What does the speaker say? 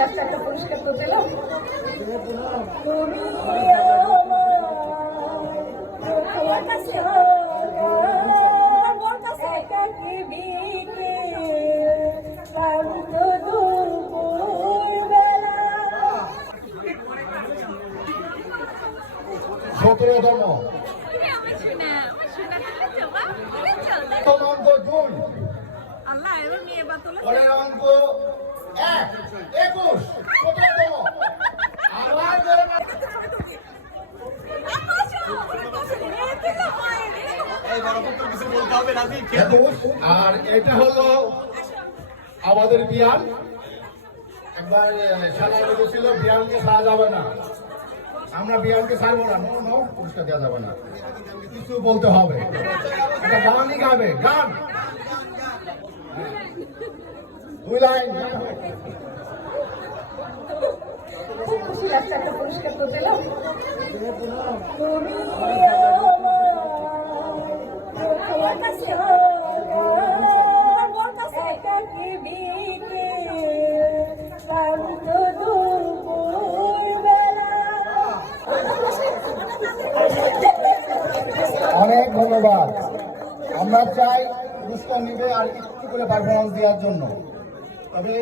লাস্টে একটা পুরস্কার তো পেলাম। তুমি সতেরোতম অঙ্ক 2 আল্লাহ এবার মেয়ে বাতলে পরের অঙ্ক 1 21 সতেরোতম আবার জোরে আর এটা হলো আমাদের বিয়ান। একবার খেলা লেগেছিল, বিয়ানকে ছাড়া যাবে না, আমরা বিয়ানকে ছাড়বো না, নো পুরস্কার দেওয়া যাবে না, কিছু বলতে হবে, একটা গানই গাবে, গান 2 লাইন। খুব খুশি লাগছে, একটা পুরস্কার তো পেলাম। তুমি অনেক ধন্যবাদ। আমরা চাই পুরস্কার নিবে আর একটু করে পারফরমেন্স দেওয়ার জন্য, তবে